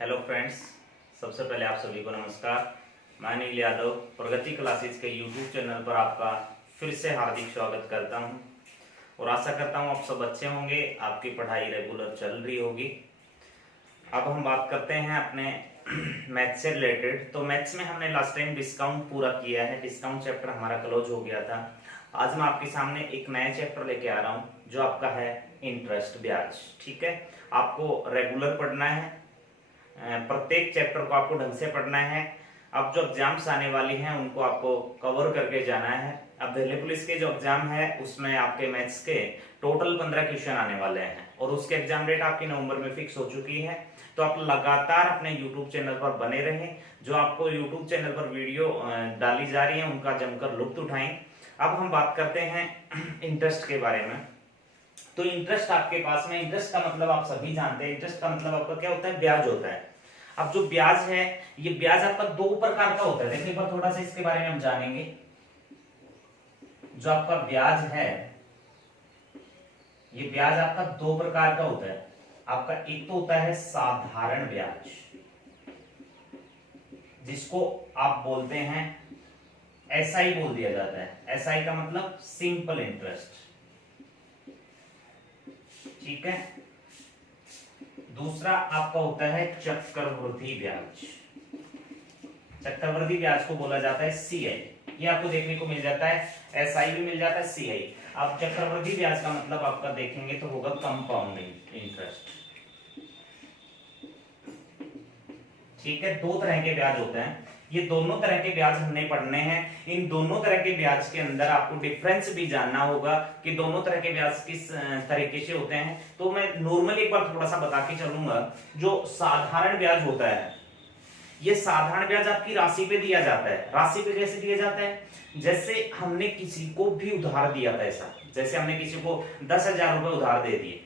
Hello friends, सबसे पहले आप सभी को नमस्कार। मैं अनिल यादव प्रगति क्लासेस के यूट्यूब चैनल पर आपका फिर से हार्दिक स्वागत करता हूं और आशा करता हूं आप सब अच्छे होंगे, आपकी पढ़ाई रेगुलर चल रही होगी। अब हम बात करते हैं अपने मैथ्स से रिलेटेड। तो मैथ्स में हमने लास्ट टाइम डिस्काउंट पूरा किया है, डिस्काउंट चैप्टर हमारा क्लोज हो गया था। आज मैं आपके सामने एक नया चैप्टर लेके आ रहा हूँ जो आपका है इंटरेस्ट, ब्याज। ठीक है, आपको रेगुलर पढ़ना है, प्रत्येक चैप्टर को आपको ढंग से पढ़ना है। अब जो एग्जाम्स आने वाली हैं उनको आपको कवर करके जाना है। अब दिल्ली पुलिस के जो एग्जाम है उसमें आपके मैथ्स के टोटल 15 क्वेश्चन आने वाले हैं और उसके एग्जाम डेट आपकी नवंबर में फिक्स हो चुकी है। तो आप लगातार अपने यूट्यूब चैनल पर बने रहें। जो आपको यूट्यूब चैनल पर वीडियो डाली जा रही है उनका जमकर लुत्फ उठाएं। अब हम बात करते हैं इंटरेस्ट के बारे में। तो इंटरेस्ट आपके पास में, इंटरेस्ट का मतलब आप सभी जानते हैं, इंटरेस्ट का मतलब आपका क्या होता है, ब्याज होता है। अब जो ब्याज है, ये ब्याज आपका दो प्रकार का होता है। देखिए एक बार थोड़ा सा इसके बारे में हम जानेंगे। जो आपका ब्याज है, ये ब्याज आपका दो प्रकार का होता है। आपका एक तो होता है साधारण ब्याज, जिसको आप बोलते हैं एसआई बोल दिया जाता है। एसआई का मतलब सिंपल इंटरेस्ट। ठीक है, दूसरा आपका होता है चक्रवृद्धि ब्याज। चक्रवृद्धि ब्याज को बोला जाता है सीआई। ये आपको देखने को मिल जाता है, एसआई भी मिल जाता है, सीआई। अब चक्रवृद्धि ब्याज का मतलब आपका देखेंगे तो होगा कंपाउंडिंग इंटरेस्ट। ठीक है, दो तरह के ब्याज होते हैं। ये दोनों तरह के ब्याज हमने पढ़ने हैं। इन दोनों तरह के ब्याज के अंदर आपको डिफरेंस भी जानना होगा कि दोनों तरह के ब्याज किस तरीके से होते हैं। तो मैं नॉर्मली एक बार थोड़ा सा बता के चलूंगा। जो साधारण ब्याज होता है, ये साधारण ब्याज आपकी राशि पे दिया जाता है। राशि पे कैसे दिया जाता है, जैसे हमने किसी को भी उधार दिया था। ऐसा जैसे हमने किसी को 10,000 रुपए उधार दे दिए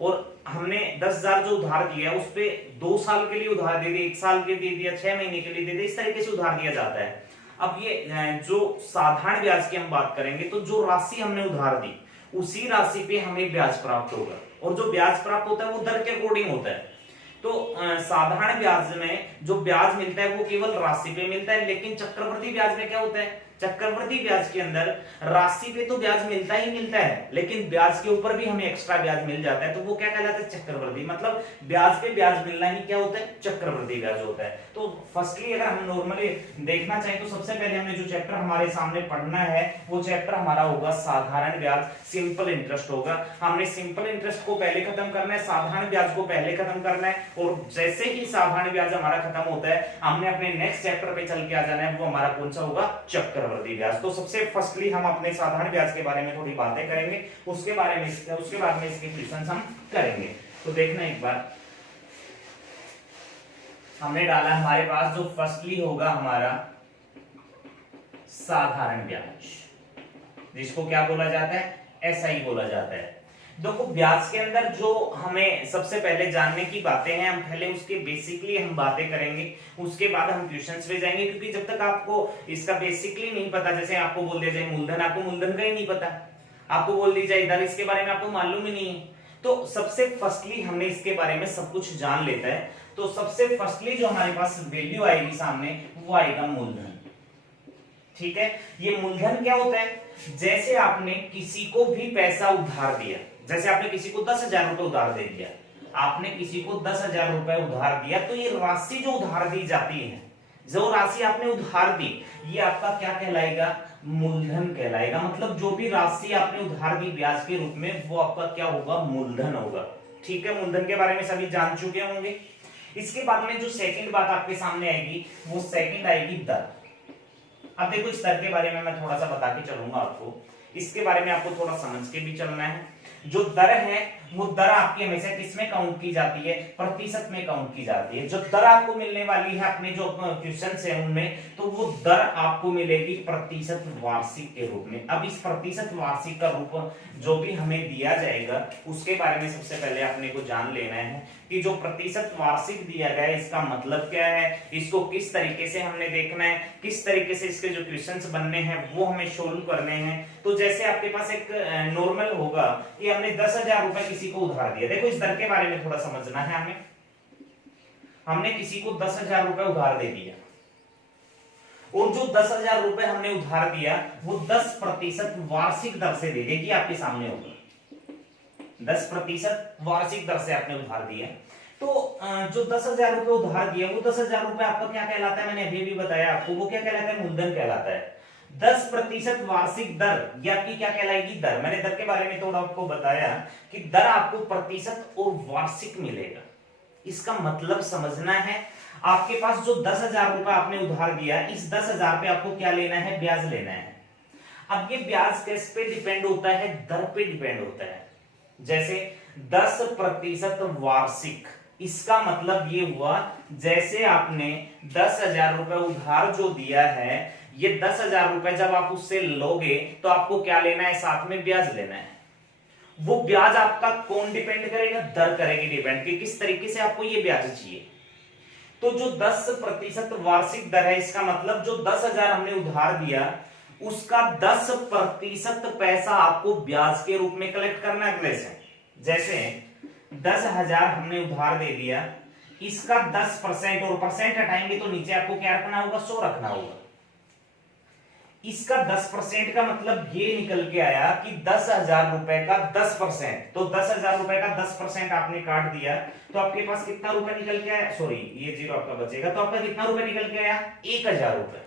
और हमने 10,000 जो उधार दिया उस पे 2 साल के लिए उधार दे दिया, 1 साल के दे दिया, 6 महीने के लिए दे दिया, इस तरीके से उधार दिया जाता है। अब ये जो साधारण ब्याज की हम बात करेंगे तो जो राशि हमने उधार दी उसी राशि पे हमें ब्याज प्राप्त होगा और जो ब्याज प्राप्त होता है वो दर के अकॉर्डिंग होता है। तो साधारण ब्याज में जो ब्याज मिलता है वो केवल राशि पे मिलता है, लेकिन चक्रवृद्धि ब्याज में क्या होता है, चक्रवृद्धि ब्याज के अंदर राशि पे तो ब्याज मिलता ही मिलता है, लेकिन ब्याज के ऊपर भी हमें एक्स्ट्रा ब्याज मिल जाता है। तो वो क्या कहलाता है, चक्रवृद्धि। मतलब ब्याज पे ब्याज मिलना ही क्या होता है, चक्रवृद्धि ब्याज होता है। तो फर्स्टली अगर हम नॉर्मली देखना चाहें तो सबसे पहले हमने जो चैप्टर हमारे सामने पढ़ना है वो चैप्टर हमारा होगा साधारण ब्याज, सिंपल इंटरेस्ट होगा। हमने सिंपल इंटरेस्ट को पहले खत्म करना है, साधारण ब्याज को पहले खत्म करना है और जैसे ही साधारण ब्याज हमारा खत्म होता है हमने अपने नेक्स्ट चैप्टर पे चल के आ जाना है, वो हमारा कौन सा होगा, चक्रवृद्धि ब्याज। तो सबसे फर्स्टली हम अपने साधारण ब्याज के बारे में थोड़ी बातें करेंगे, उसके बाद में इसके क्वेश्चंस हम करेंगे। तो देखना एक बार, हमने डाला हमारे पास जो फर्स्टली होगा हमारा साधारण ब्याज, जिसको क्या बोला जाता है, एसआई बोला जाता है। देखो ब्याज के अंदर जो हमें सबसे पहले जानने की बातें हैं, हम पहले उसके बेसिकली हम बातें करेंगे, उसके बाद हम क्वेश्चंस पे जाएंगे। क्योंकि जब तक आपको इसका बेसिकली नहीं पता, जैसे आपको बोल दिया जाए मूलधन, आपको मूलधन का ही नहीं पता, आपको बोल दी जाए दर, इसके बारे में आपको मालूम ही नहीं है, तो सबसे फर्स्टली हमने इसके बारे में सब कुछ जान लेता है। तो सबसे फर्स्टली जो हमारे पास वैल्यू आएगी सामने वो आएगा मूलधन। ठीक है, ये मूलधन क्या होता है, जैसे आपने किसी को भी पैसा उधार दिया, जैसे आपने किसी को 10,000 रुपए उधार दे दिया, आपने किसी को 10,000 रुपए उधार दिया, तो ये राशि जो उधार दी जाती है, जो राशि आपने उधार दी, ये आपका क्या कहलाएगा, मूलधन कहलाएगा। मतलब जो भी राशि आपने उधार दी ब्याज के रूप में वो आपका क्या होगा, मूलधन होगा। ठीक है, मूलधन के बारे में सभी जान चुके होंगे। इसके बाद में जो सेकंड बात आपके सामने आएगी वो सेकंड आएगी दर। अब देखो इस दर के बारे में मैं थोड़ा सा बता के चलूंगा आपको, इसके बारे में आपको थोड़ा समझ के भी चलना है। जो दर है वो दर आपकी हमेशा किसमें काउंट की जाती है, प्रतिशत में काउंट की जाती है। जो दर आपको मिलने वाली है अपने जो क्वेश्चन है उनमें, तो वो दर आपको मिलेगी प्रतिशत वार्षिक के रूप में। अब इस प्रतिशत वार्षिक का रूप जो भी हमें दिया जाएगा उसके बारे में सबसे पहले अपने को जान लेना है कि जो प्रतिशत वार्षिक दिया गया है इसका मतलब क्या है, इसको किस तरीके से हमने देखना है, किस तरीके से इसके जो क्वेश्चंस बनने हैं वो हमें सोल्व करने हैं। तो जैसे आपके पास एक नॉर्मल होगा कि हमने 10,000 रुपए किसी को उधार दिया, देखो इस दर के बारे में थोड़ा समझना है हमें। हमने किसी को 10,000 रुपए उधार दे दिया और जो 10,000 रुपए हमने उधार दिया वो 10% वार्षिक दर से दे देगी, आपके सामने होगा 10% वार्षिक दर से आपने उधार दिया। तो जो 10,000 रुपए उधार दिया वो 10,000 रुपए आपका क्या कहलाता है, मैंने अभी भी बताया आपको, वो क्या कहलाता है, मूलधन कहलाता है। 10% वार्षिक दर ये आपकी क्या कहलाएगी, दर। मैंने दर के बारे में थोड़ा आपको बताया कि दर आपको प्रतिशत और वार्षिक मिलेगा। इसका मतलब समझना है, आपके पास जो 10,000 रुपए आपने उधार दिया, इस 10,000 पे आपको क्या लेना है, ब्याज लेना है। अब ये ब्याज किस पे डिपेंड होता है, दर पे डिपेंड होता है। जैसे 10% वार्षिक, इसका मतलब ये हुआ जैसे आपने 10,000 रुपए उधार जो दिया है, ये 10,000 रुपए जब आप उससे लोगे तो आपको क्या लेना है, साथ में ब्याज लेना है। वो ब्याज आपका कौन डिपेंड करेगा, दर करेगी डिपेंड कि किस तरीके से आपको ये ब्याज चाहिए। तो जो 10% वार्षिक दर है, इसका मतलब जो 10,000 हमने उधार दिया उसका 10% पैसा आपको ब्याज के रूप में कलेक्ट करना है अगले से। जैसे 10,000 हमने उधार दे दिया, इसका 10% और परसेंट हटाएंगे तो नीचे आपको क्या रखना होगा, 100 रखना होगा। इसका 10% का मतलब ये निकल के आया कि 10,000 रुपए का 10%, तो 10,000 रुपए का 10% आपने काट दिया तो आपके पास कितना रुपए निकल के आया, सॉरी ये जीरो आपका बचेगा, तो आपका कितना रुपए निकल के आया, 1,000 रुपए।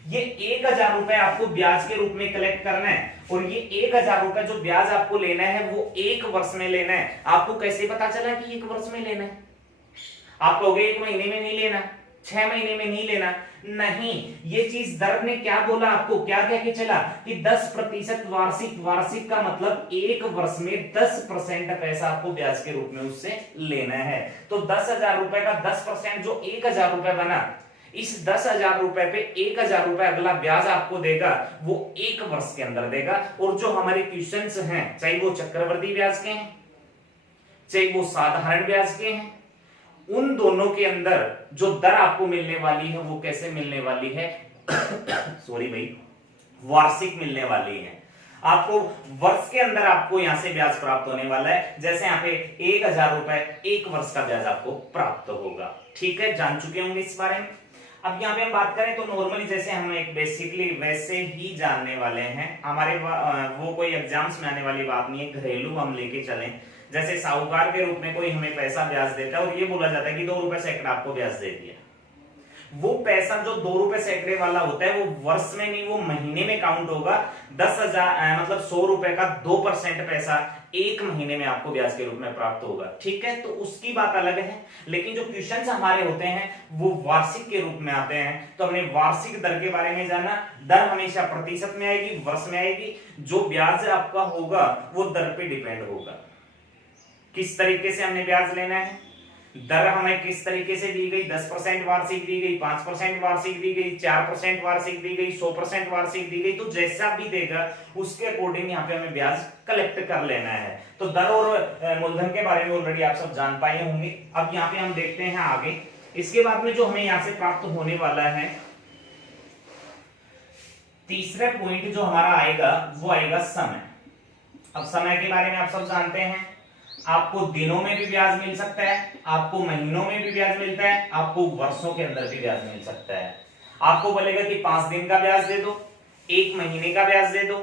ये 1,000 रुपए आपको ब्याज के रूप में कलेक्ट करना है और ये 1,000 रुपए जो ब्याज आपको लेना है वो 1 वर्ष में लेना है। आपको कैसे पता चला कि 1 वर्ष में लेना है? आप कहोगे 1 महीने में नहीं लेना, 6 महीने में नहीं लेना, नहीं, ये चीज दर ने क्या बोला आपको, क्या कह के चला कि 10% वार्षिक, वार्षिक का मतलब 1 वर्ष में 10% पैसा आपको ब्याज के रूप में उससे लेना है। तो 10,000 रुपए का 10% जो 1,000 रुपए बना, इस 10,000 रुपए पे 1,000 रुपए अगला ब्याज आपको देगा, वो 1 वर्ष के अंदर देगा। और जो हमारे क्वेश्चंस हैं, चाहे वो चक्रवर्ती ब्याज के हैं चाहे वो साधारण ब्याज के हैं, उन दोनों के अंदर जो दर आपको मिलने वाली है वो कैसे मिलने वाली है सॉरी भाई, वार्षिक मिलने वाली है। आपको वर्ष के अंदर आपको यहां से ब्याज प्राप्त होने वाला है। जैसे यहाँ पे 1,000 रुपए 1 वर्ष का ब्याज आपको प्राप्त होगा। ठीक है, जान चुके होंगे इस बारे में। अब यहाँ पे हम बात करें तो नॉर्मली जैसे हम एक बेसिकली वैसे ही जानने वाले हैं, हमारे वो कोई एग्जाम्स में आने वाली बात नहीं है, घरेलू हम लेके चलें। जैसे साहूकार के रूप में कोई हमें पैसा ब्याज देता है और ये बोला जाता है कि 2 रुपए सैकड़ा आपको ब्याज दे दिया। वो पैसा जो 2 रुपए सैकड़े वाला होता है वो वर्ष में नहीं, वो महीने में काउंट होगा। 10,000 मतलब 100 रुपए का 2% पैसा 1 महीने में आपको ब्याज के रूप में प्राप्त होगा। ठीक है, तो उसकी बात अलग है। लेकिन जो क्वेश्चंस हमारे होते हैं वो वार्षिक के रूप में आते हैं। तो हमने वार्षिक दर के बारे में जाना। दर हमेशा प्रतिशत में आएगी, वर्ष में आएगी। जो ब्याज आपका होगा वो दर पे डिपेंड होगा, किस तरीके से हमने ब्याज लेना है। दर हमें किस तरीके से दी गई, 10% वार्षिक दी गई, 5% वार्षिक दी गई, 4% वार्षिक दी गई, 100% वार्षिक दी गई। तो जैसा भी देगा उसके अकॉर्डिंग यहाँ पे हमें ब्याज कलेक्ट कर लेना है। तो दर और मूलधन के बारे में ऑलरेडी आप सब जान पाए होंगे। अब यहाँ पे हम देखते हैं आगे। इसके बाद में जो हमें यहाँ से प्राप्त होने वाला है, तीसरा पॉइंट जो हमारा आएगा वो आएगा समय। अब समय के बारे में आप सब जानते हैं, आपको दिनों में भी ब्याज मिल सकता है, आपको महीनों में भी ब्याज मिलता है, आपको वर्षों के अंदर भी ब्याज मिल सकता है। आपको बोलेगा कि 5 दिन का ब्याज दे दो, 1 महीने का ब्याज दे दो,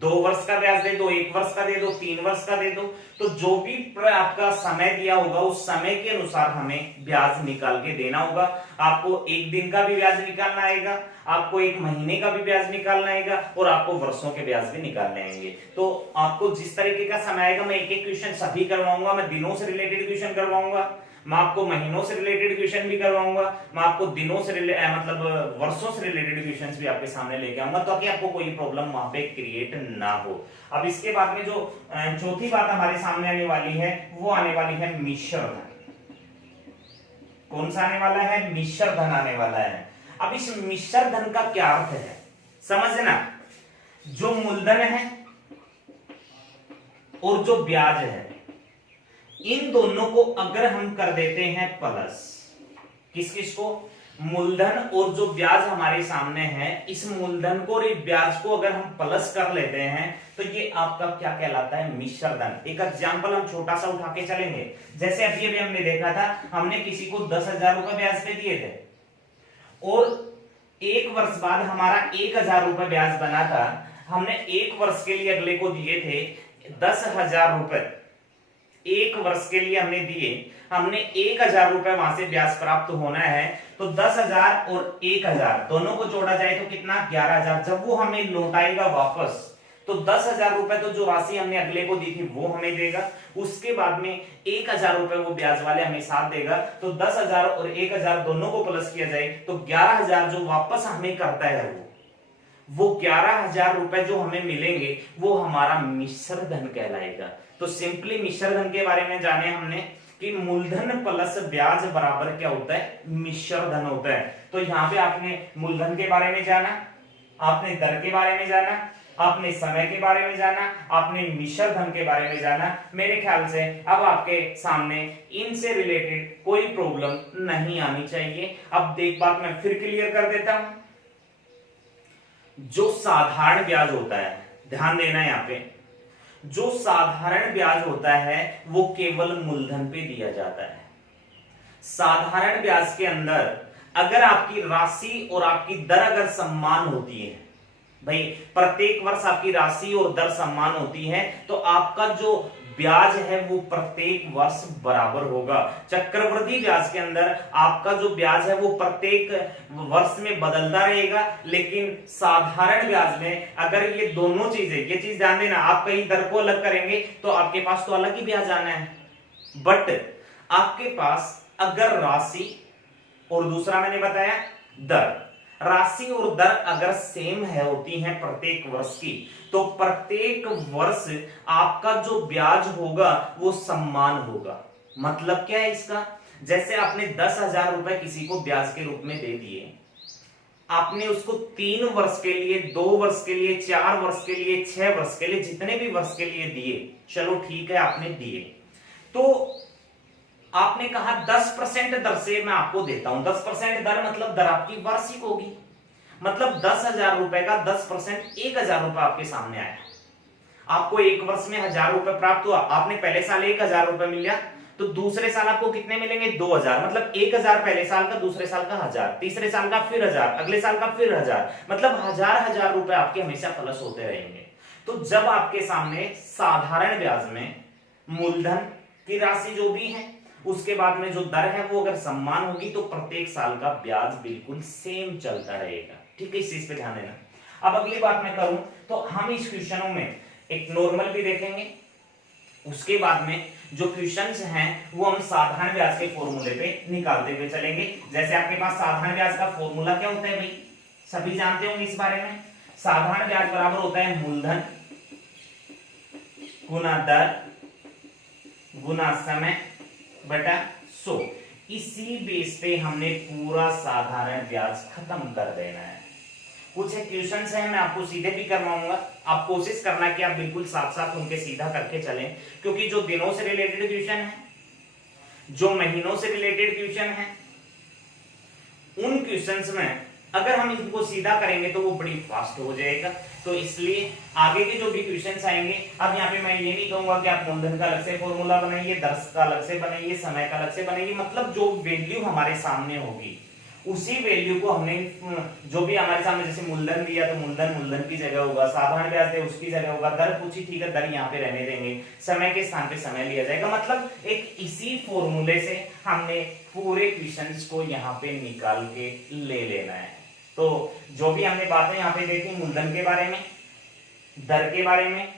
2 वर्ष का ब्याज दे दो, 1 वर्ष का दे दो, 3 वर्ष का दे दो। तो जो भी आपका समय दिया होगा उस समय के अनुसार हमें ब्याज निकाल के देना होगा। आपको 1 दिन का भी ब्याज निकालना आएगा, आपको 1 महीने का भी ब्याज निकालना आएगा और आपको वर्षों के ब्याज भी निकालने आएंगे। तो आपको जिस तरीके का समय आएगा, मैं एक एक क्वेश्चन सभी करवाऊंगा। मैं दिनों से रिलेटेड क्वेश्चन करवाऊंगा, मैं आपको महीनों से रिलेटेड क्वेश्चन भी करवाऊंगा, मैं आपको दिनों से मतलब वर्षों से रिलेटेड क्वेश्चंस भी आपके सामने लेके आऊंगा ताकि आपको कोई प्रॉब्लम वहां पे क्रिएट ना हो। अब इसके बाद में जो चौथी बात हमारे सामने आने वाली है वो आने वाली है मिश्र धन। कौन सा आने वाला है? मिश्र धन आने वाला है। अब इस मिश्र धन का क्या अर्थ है समझना। जो मूलधन है और जो ब्याज है, इन दोनों को अगर हम कर देते हैं प्लस, किस किस को? मूलधन और जो ब्याज हमारे सामने है, इस मूलधन को और इस ब्याज को अगर हम प्लस कर लेते हैं तो ये आपका क्या कहलाता है, मिश्र धन। एक एग्जांपल हम छोटा सा उठा के चलेंगे। जैसे अभी हमने देखा था, हमने किसी को 10,000 रुपए ब्याज पे दिए थे और एक वर्ष बाद हमारा 1,000 रुपए ब्याज बना था। हमने एक वर्ष के लिए अगले को दिए थे 10,000 रुपए, एक वर्ष के लिए हमने दिए, हमने 1,000 रुपए वहां से ब्याज प्राप्त होना है। तो 10,000 और 1,000 दोनों को जोड़ा जाए तो कितना, 11,000। जब वो हमें लौटाएगा वापस तो 10,000 रुपए तो जो राशि हमने अगले को दी थी वो हमें देगा, उसके बाद में 1,000 रुपए वो ब्याज वाले हमें साथ देगा। तो 10,000 और 1,000 दोनों को प्लस किया जाए तो 11,000 जो वापस हमें करता है वो 11,000 रुपए जो हमें मिलेंगे वो हमारा मिश्र धन कहलाएगा। तो सिंपली मिश्र धन के बारे में जाने हमने कि मूलधन प्लस ब्याज बराबर क्या होता है, मिश्र धन होता है। तो यहाँ पे आपने मूलधन के बारे में जाना, आपने दर के बारे में जाना, आपने समय के बारे में जाना, आपने मिश्र धन के बारे में जाना। मेरे ख्याल से अब आपके सामने इनसे रिलेटेड कोई प्रॉब्लम नहीं आनी चाहिए। अब देख बात मैं फिर क्लियर कर देता हूं। जो साधारण ब्याज होता है, ध्यान देना यहाँ पे, जो साधारण ब्याज होता है वो केवल मूलधन पे दिया जाता है। साधारण ब्याज के अंदर अगर आपकी राशि और आपकी दर अगर समान होती है, भाई प्रत्येक वर्ष आपकी राशि और दर समान होती है, तो आपका जो ब्याज है वो प्रत्येक वर्ष बराबर होगा। चक्रवृद्धि ब्याज के अंदर आपका जो ब्याज है वो प्रत्येक वर्ष में बदलता रहेगा, लेकिन साधारण ब्याज में अगर ये दोनों चीजें, ये चीज ध्यान देना, आप कहीं दर को अलग करेंगे तो आपके पास तो अलग ही ब्याज आना है, बट आपके पास अगर राशि और दूसरा मैंने बताया दर, राशि और दर अगर सेम है होती हैं प्रत्येक वर्ष की, तो प्रत्येक वर्ष आपका जो ब्याज होगा वो समान होगा। मतलब क्या है इसका, जैसे आपने 10,000 रुपए किसी को ब्याज के रूप में दे दिए, आपने उसको 3 वर्ष के लिए, 2 वर्ष के लिए, 4 वर्ष के लिए, 6 वर्ष के लिए, जितने भी वर्ष के लिए दिए, चलो ठीक है आपने दिए, तो आपने कहा 10% दर से मैं आपको देता हूं। 10% दर मतलब दर आपकी वार्षिक होगी, मतलब 10,000 रुपए का 10% 1,000 रुपए आपके सामने आया। आपको एक वर्ष में 1,000 रुपए प्राप्त हुआ, आपने पहले साल 1,000 रुपए मिल गया, तो दूसरे साल आपको कितने मिलेंगे, 2,000। मतलब 1,000 पहले साल का, दूसरे साल का 1,000, तीसरे साल का फिर 1,000, अगले साल का फिर 1,000, मतलब 1,000 रुपए आपके हमेशा प्लस होते रहेंगे। तो जब आपके सामने साधारण ब्याज में मूलधन की राशि जो भी है, उसके बाद में जो दर है वो अगर समान होगी तो प्रत्येक साल का ब्याज बिल्कुल सेम चलता रहेगा। ठीक है, इस चीज पे ध्यान देना। अब अगली बात मैं करूं तो हम इस क्वेश्चनों में एक नॉर्मल भी देखेंगे, उसके बाद में जो क्वेश्चंस हैं वो हम साधारण ब्याज के फॉर्मूले पे निकालते हुए चलेंगे। जैसे आपके पास साधारण ब्याज का फॉर्मूला क्या होता है भाई, सभी जानते होंगे इस बारे में। साधारण ब्याज बराबर होता है मूलधन गुना दर गुना समय बटा 100। इसी बेस पे हमने पूरा साधारण ब्याज खत्म कर देना है। कुछ क्वेश्चंस हैं, मैं आपको सीधे भी करवाऊंगा, आप कोशिश करना कि आप बिल्कुल साथ साथ उनके सीधा करके चलें, क्योंकि जो दिनों से रिलेटेड क्वेश्चन है, जो महीनों से रिलेटेड क्वेश्चन है, उन क्वेश्चंस में अगर हम इनको सीधा करेंगे तो वो बड़ी फास्ट हो जाएगा। तो इसलिए आगे के जो भी क्वेश्चंस आएंगे, अब यहाँ पे मैं ये नहीं कहूंगा कि आप मूलधन का अलग से फॉर्मूला बनाइए, दर का अलग से बनाइए, समय का अलग से बनाइए, मतलब जो वैल्यू हमारे सामने होगी उसी वैल्यू को हमने, जो भी हमारे सामने जैसे मूलधन दिया तो मूलधन की जगह होगा, साधारण ब्याज दे उसकी जगह होगा, दर पूछी ठीक है दर यहाँ पे रहने देंगे, समय के स्थान पे समय लिया जाएगा। मतलब एक इसी फॉर्मूले से हमने पूरे क्वेश्चंस को यहाँ पे निकाल के ले लेना है। तो जो भी हमने बातें यहाँ पे देखी, मूलधन के बारे में, दर के बारे में,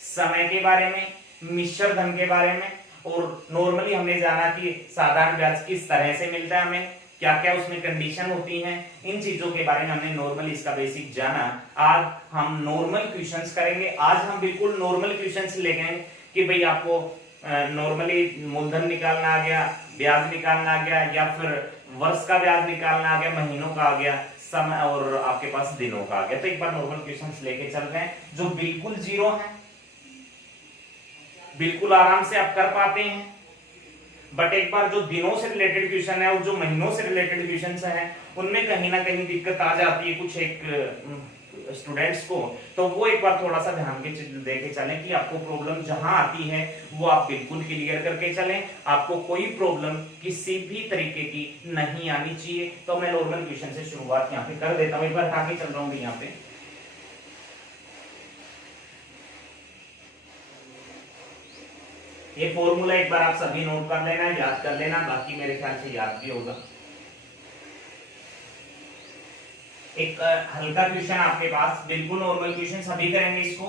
समय के बारे में, मिश्र धन के बारे में, और नॉर्मली हमने जाना कि साधारण ब्याज किस तरह से मिलता है, हमें क्या क्या उसमें कंडीशन होती हैं, इन चीजों के बारे में हमने नॉर्मली इसका बेसिक जाना। आज हम नॉर्मल क्वेश्चंस करेंगे, आज हम बिल्कुल नॉर्मल क्वेश्चंस लेंगे कि भाई आपको नॉर्मली मूलधन निकालना आ गया, ब्याज निकालना आ गया, या फिर वर्ष का ब्याज निकालना आ गया, महीनों का आ गया, समय और आपके पास दिनों का आ गया। तो एक बार नॉर्मल क्वेश्चंस लेके चल रहे हैं जो बिल्कुल जीरो है, बिल्कुल आराम से आप कर पाते हैं। बट एक बार जो दिनों से रिलेटेड क्वेश्चन है और जो महीनों से रिलेटेड क्वेश्चन है उनमें कहीं ना कहीं दिक्कत आ जाती है कुछ एक स्टूडेंट्स को, तो वो एक बार थोड़ा सा ध्यान के दे के चलें कि आपको प्रॉब्लम जहां आती है वो आप बिल्कुल क्लियर करके चलें, आपको कोई प्रॉब्लम किसी भी तरीके की नहीं आनी चाहिए। तो मैं नॉर्मल क्वेश्चन से शुरुआत यहाँ पे कर देता हूँ, एक बार आगे चल रहा हूँ यहाँ पे। ये फॉर्मूला एक बार आप सभी नोट कर लेना, याद कर लेना, बाकी मेरे ख्याल से याद भी होगा। एक हल्का क्वेश्चन आपके पास, बिल्कुल नॉर्मल क्वेश्चन, सभी करेंगे इसको।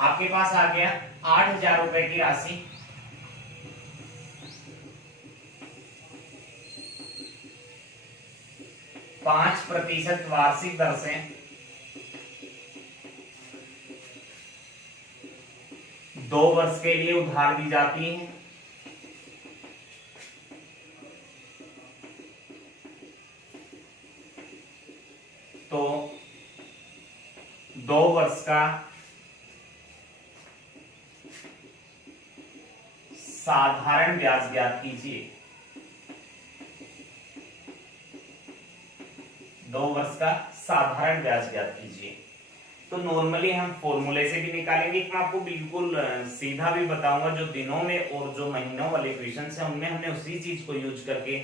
आपके पास आ गया 8,000 रुपए की राशि, पांच प्रतिशत वार्षिक दर से 2 वर्ष के लिए उधार दी जाती है। तो 2 वर्ष का साधारण ब्याज ज्ञात कीजिए। 2 वर्ष का साधारण ब्याज ज्ञात कीजिए। तो नॉर्मली हम फॉर्मूले से भी निकालेंगे, मैं आपको बिल्कुल सीधा भी बताऊंगा। जो दिनों में और जो महीनों वाले क्वेश्चन है उनमें हमने उसी चीज को यूज करके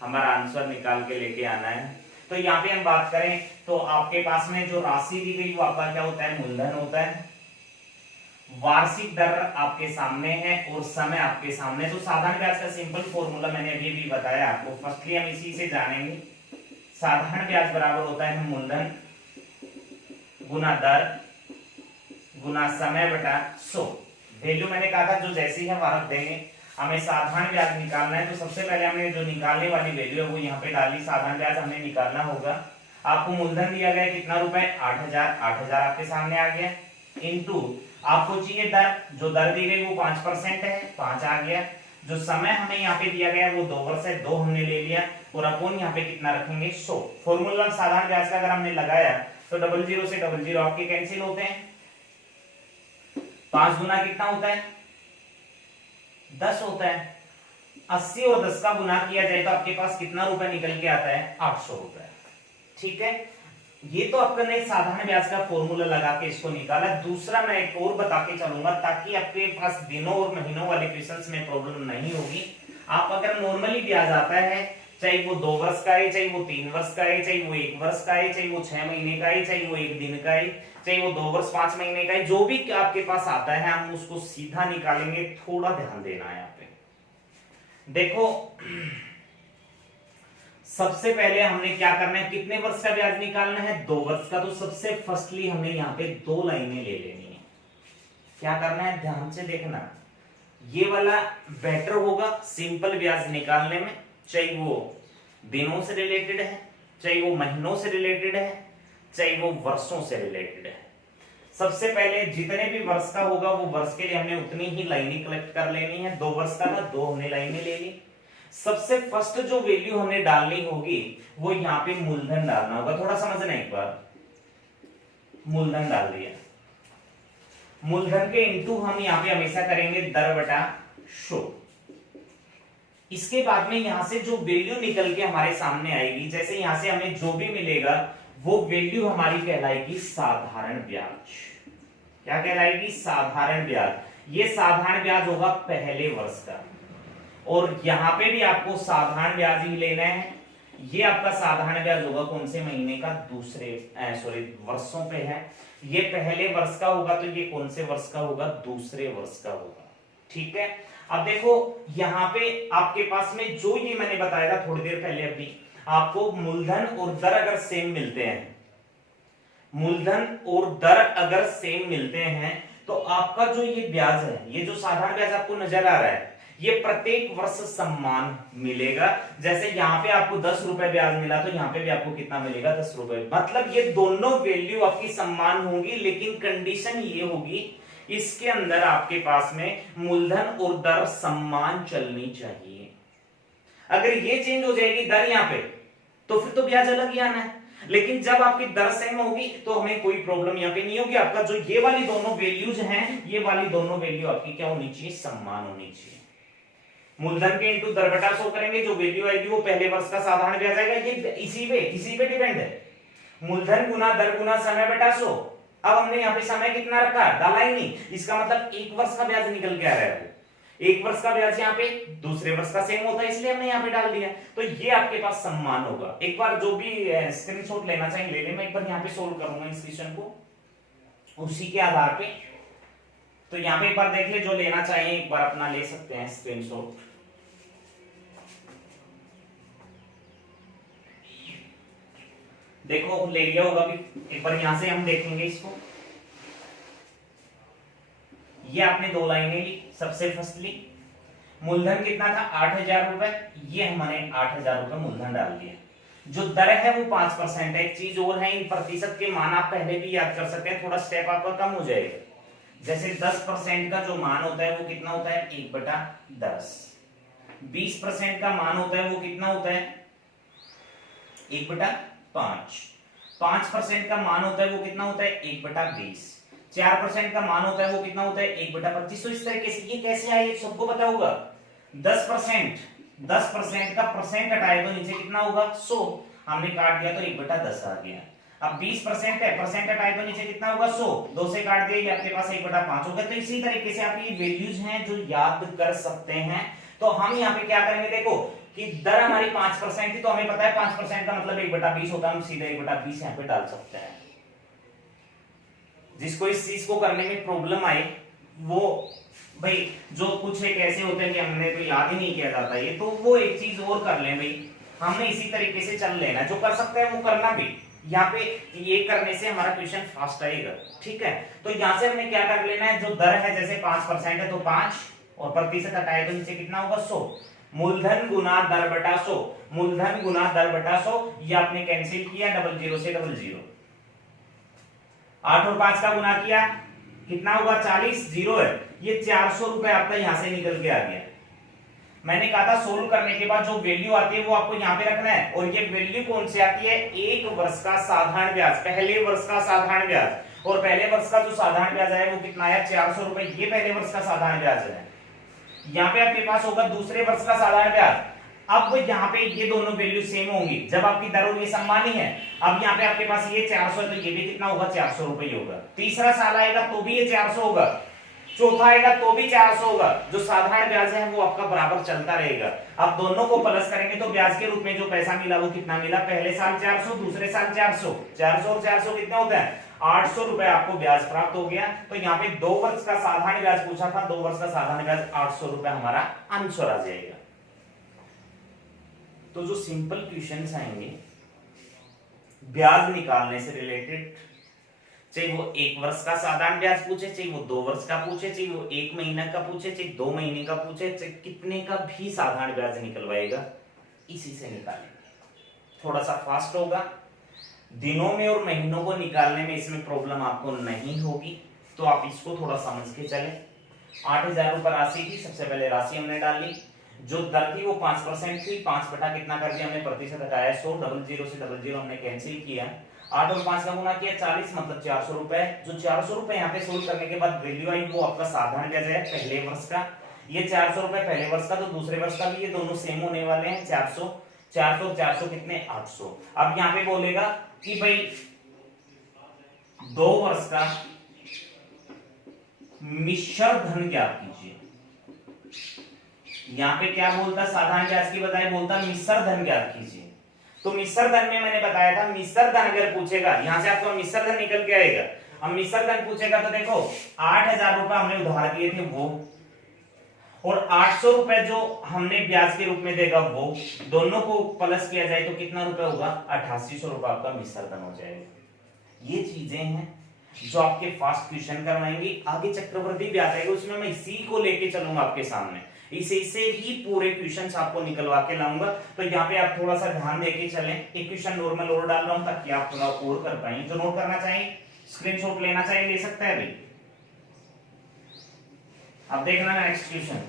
हमारा आंसर निकाल के लेके आना है। तो यहाँ पे हम बात करें तो आपके पास में जो राशि दी गई वो आपका क्या होता है, मूलधन होता है। वार्षिक दर आपके सामने है और समय आपके सामने। तो साधारण ब्याज का सिंपल फॉर्मूला मैंने अभी भी बताया आपको, फर्स्टली हम इसी से जानेंगे। साधारण ब्याज बराबर होता है मूलधन गुना दर गुना समय बटा 100। वैल्यू मैंने कहा था जो जैसी है वह रख देंगे। हमें साधारण ब्याज निकालना है, तो सबसे पहले हमने जो निकालने वाली वैल्यू है वो यहाँ पे डाली। साधारण ब्याज हमें निकालना होगा। आपको मूलधन दिया गया कितना रुपए, 8,000। 8,000 आपके सामने आ गया, इनटू आपको चाहिए दर, जो दर दी गई वो 5% है, 5 आ गया। जो समय हमें यहाँ पे दिया गया वो 2 वर्ष है, 2 हमने ले लिया, और अपन यहाँ पे कितना रखेंगे, 100। फॉर्मूला साधारण ब्याज का अगर हमने लगाया तो 00 से 00 आपके कैंसिल होते हैं। 5 गुना कितना होता है, 10 होता है। 80 और 10 का गुना किया जाए तो आपके पास कितना रुपए निकल के आता है, 800 रुपए। ठीक है, ये तो आपने साधारण ब्याज का फॉर्मूला लगा के इसको निकाला। दूसरा मैं एक और बता के चलूंगा ताकि आपके पास दिनों और महीनों वाले क्वेश्चंस में प्रॉब्लम नहीं होगी। आप अगर नॉर्मली ब्याज आता है, चाहे वो 2 वर्ष का है, चाहे वो 3 वर्ष का है, चाहे वो 1 वर्ष का है, चाहे वो 6 महीने का है, चाहे वो 1 दिन का है, चाहे वो 2 वर्ष 5 महीने का है, जो भी आपके पास आता है हम उसको सीधा निकालेंगे। थोड़ा ध्यान देना है यहाँ पे। देखो सबसे पहले हमने क्या करना है, कितने वर्ष का ब्याज निकालना है, 2 वर्ष का। तो सबसे फर्स्टली हमने यहाँ पे 2 लाइनें ले लेनी है। क्या करना है, ध्यान से देखना। ये वाला बेटर होगा सिंपल ब्याज निकालने में, चाहे वो दिनों से रिलेटेड है, चाहे वो महीनों से रिलेटेड है, चाहे वो वर्षों से रिलेटेड है। सबसे पहले जितने भी वर्ष का होगा वो वर्ष के लिए हमने उतनी ही लाइनें कलेक्ट कर लेनी है। 2 वर्ष का था, 2 हमने लाइनें ले ली। सबसे फर्स्ट जो वैल्यू हमें डालनी होगी वो यहाँ पे मूलधन डालना होगा। थोड़ा समझना एक बार, मूलधन डाल दिया। मूलधन के इनटू हम यहाँ पे हमेशा करेंगे दर बटा 100। इसके बाद में यहां से जो वैल्यू निकल के हमारे सामने आएगी, जैसे यहां से हमें जो भी मिलेगा वो वैल्यू हमारी कहलाएगी साधारण ब्याज। क्या कहलाएगी, साधारण ब्याज। ये साधारण ब्याज होगा पहले वर्ष का, और यहां पे भी आपको साधारण ब्याज ही लेना है। ये आपका साधारण ब्याज होगा कौन से महीने का, वर्षों पे है। ये पहले वर्ष का होगा तो ये कौन से वर्ष का होगा, दूसरे वर्ष का होगा। ठीक है, अब देखो यहां पे आपके पास में जो ये मैंने बताया था थोड़ी देर पहले, अभी आपको मूलधन और दर अगर सेम मिलते हैं, मूलधन और दर अगर सेम मिलते हैं तो आपका जो ये ब्याज है, ये जो साधारण ब्याज आपको नजर आ रहा है, ये प्रत्येक वर्ष समान मिलेगा। जैसे यहाँ पे आपको 10 रुपए ब्याज मिला तो यहाँ पे भी आपको कितना मिलेगा, 10 रुपए। मतलब ये दोनों वैल्यू आपकी समान होंगी, लेकिन कंडीशन ये होगी इसके अंदर आपके पास में मूलधन और दर समान चलनी चाहिए। अगर ये चेंज हो जाएगी दर यहाँ पे तो फिर तो ब्याज अलग ही आना है। लेकिन जब आपकी दर सेम होगी तो हमें कोई प्रॉब्लम यहाँ पे नहीं होगी। आपका जो ये वाली दोनों वैल्यूज हैं, ये वाली दोनों वैल्यू आपकी क्या होनी चाहिए, समान होनी चाहिए। मूलधन के इंटू दर बटा 100 करेंगे, जो वैल्यू आएगी वो पहले वर्ष का साधारण ब्याज आएगा। ये इसी पे डिपेंड है। मूलधन गुना दर गुना समय बटा 100। अब हमने यहाँ पे समय कितना रखा, डाला ही नहीं, इसका मतलब एक वर्ष का ब्याज निकल के आ रहा है। एक वर्ष का ब्याज यहाँ पे दूसरे वर्ष का सेम होता है, इसलिए हमने यहाँ पे डाल दिया। तो ये आपके पास सम्मान होगा। एक बार जो भी स्क्रीनशॉट लेना चाहिए ले ले, मैं एक बार यहाँ पे सोल्व करूंगा इस क्वेश्चन को उसी के आधार पे। तो यहाँ पे एक बार देख ले, जो लेना चाहिए एक बार अपना ले सकते हैं स्क्रीनशॉट। देखो ले लिया होगा भी, एक बार यहां से हम देखेंगे इसको। ये आपने दो लाइनें ली। सबसे फर्स्टली मूलधन कितना था 8,000 रुपए, ये हमने 8,000 रुपए मूलधन डाल दिया। जो दर है वो 5% है। एक चीज और है, इन प्रतिशत के मान आप पहले भी याद कर सकते हैं, थोड़ा स्टेप आपका कम हो जाएगा। जैसे 10% का जो मान होता है वो कितना होता है 1/10। 20% का मान होता है वो कितना होता है 1/5। 5% का मान होता है वो कितना होता है 1/20। 4% का मान होता है वो कितना होता है 1/25। तो इस तरीके से ये कैसे आए सबको पता होगा। 10% का परसेंट हटाए तो नीचे कितना होगा 100, हमने काट दिया तो 1/10 आ गया। अब 20% है, परसेंट हटाए तो नीचे कितना होगा 100, 2 से काट दिया, ये आपके पास 1/5 होगा। तो इसी तरीके से आप ये वैल्यूज हैं जो याद कर सकते हैं। तो हम यहाँ पे क्या करेंगे, देखो कि दर हमारी 5% थी, तो हमें पता है 5% का मतलब 1/20 होता है, हम सीधे 1/20 यहाँ पे डाल सकते हैं। जिसको इस चीज को करने में प्रॉब्लम आए वो भाई, जो कुछ एक ऐसे होते हैं कि हमने तो याद ही नहीं किया जाता ये, तो वो एक चीज और कर लें भाई, हमने इसी तरीके से चल लेना, जो कर सकते हैं वो करना भी। यहाँ पे ये करने से हमारा क्वेश्चन फास्ट आएगा, ठीक है। तो यहाँ से हमने क्या कर लेना है, जो दर है जैसे 5% है तो 5 और प्रतिशत हटाए तो नीचे कितना होगा 100। मूलधन गुना दर बटा 100, मूलधन गुना दर बटा 100, ये आपने कैंसिल किया 00 से 00। 8 और 5 का गुना किया कितना होगा 40, 0 है, ये 400 रुपए आपका यहां से निकल के आ गया। मैंने कहा था सोल्व करने के बाद जो वैल्यू आती है वो आपको यहाँ पे रखना है। और ये वैल्यू कौन सी आती है, एक वर्ष का साधारण ब्याज, पहले वर्ष का साधारण ब्याज। और पहले वर्ष का जो साधारण ब्याज है वो कितना आया 400 रुपए, ये पहले वर्ष का साधारण ब्याज है। यहाँ पे आपके पास होगा दूसरे वर्ष का साधारण ब्याज। अब यहाँ पे ये दोनों वैल्यू सेम होंगी जब आपकी दर और ये समान ही है। अब यहाँ पे आपके पास ये 400 है तो ये भी कितना होगा 400 रुपए होगा। तीसरा साल आएगा तो भी ये 400 होगा, चौथा आएगा तो भी 400 होगा। जो साधारण ब्याज है वो आपका बराबर चलता रहेगा। अब दोनों को प्लस करेंगे तो ब्याज के रूप में जो पैसा मिला वो कितना मिला, पहले साल 400, दूसरे साल 400, 400 और 400 कितना होता है 800 रुपए आपको ब्याज प्राप्त हो गया। तो यहाँ पे 2 वर्ष का साधारण ब्याज पूछा था, 2 वर्ष का साधारण ब्याज 800 रुपए हमारा आंसर आ जाएगा। तो जो सिंपल क्वेश्चंस आएंगे ब्याज निकालने से रिलेटेड, चाहे वो 1 वर्ष का साधारण ब्याज पूछे, चाहे वो 2 वर्ष का पूछे, चाहे वो 1 महीना का पूछे, चाहे 2 महीने का पूछे, चाहे कितने का भी साधारण ब्याज निकलवाएगा, इसी से निकालेंगे। थोड़ा सा फास्ट होगा, दिनों में और महीनों को निकालने में इसमें प्रॉब्लम आपको नहीं होगी, तो आप इसको थोड़ा समझ के चलें। 8,000 रुपए राशि थी, सबसे पहले राशि हमने डाल ली। जो दर थी वो 5% थी, 5 बटा कितना कर दिया हमने प्रतिशत हटाया 100, 00 से 00 हमने कैंसिल किया। 8 और 5 का गुना किया 40, मतलब 400 रुपए। जो 400 रुपए यहाँ पे सोल्व करने के बाद वैल्यू आई वो आपका साधारण ब्याज है पहले वर्ष का। ये 400 रुपए पहले वर्ष का, तो दूसरे वर्ष का भी ये दोनों सेम होने वाले हैं 400, 400 400 कितने 800। अब यहाँ पे बोलेगा कि भाई 2 वर्ष का मिश्र धन ज्ञात कीजिए। यहाँ पे क्या बोलता, साधारण ब्याज की बजाय बोलता मिश्र धन ज्ञात कीजिए। तो मिश्र धन में मैंने बताया था, मिश्र धन अगर पूछेगा यहां से आपको मिश्र धन निकल के आएगा। अब मिश्र धन पूछेगा तो देखो 8,000 रुपए हमने उधार दिए थे वो, और 800 रुपए जो हमने ब्याज के रूप में देगा वो, दोनों को प्लस किया जाए तो कितना रुपए होगा 8800 रुपए आपका मिश्र धन हो जाएगा। ये चीजें हैं जो आपके फास्ट क्वेश्चन करवाएंगे। आगे चक्रवृद्धि ब्याज आएगा, उसमें मैं इसी को लेके चलूंगा आपके सामने, इसे ही पूरे क्वेश्चंस आपको निकलवा के लाऊंगा। तो यहाँ पे आप थोड़ा सा ध्यान देके चलें। एक क्वेश्चन नॉर्मल और डाल रहा हूं ताकि आप थोड़ा और कर पाए। जो नोट करना चाहिए, स्क्रीनशॉट लेना चाहिए, ले सकता है भाई। अब देखना नेक्स्ट क्वेश्चन,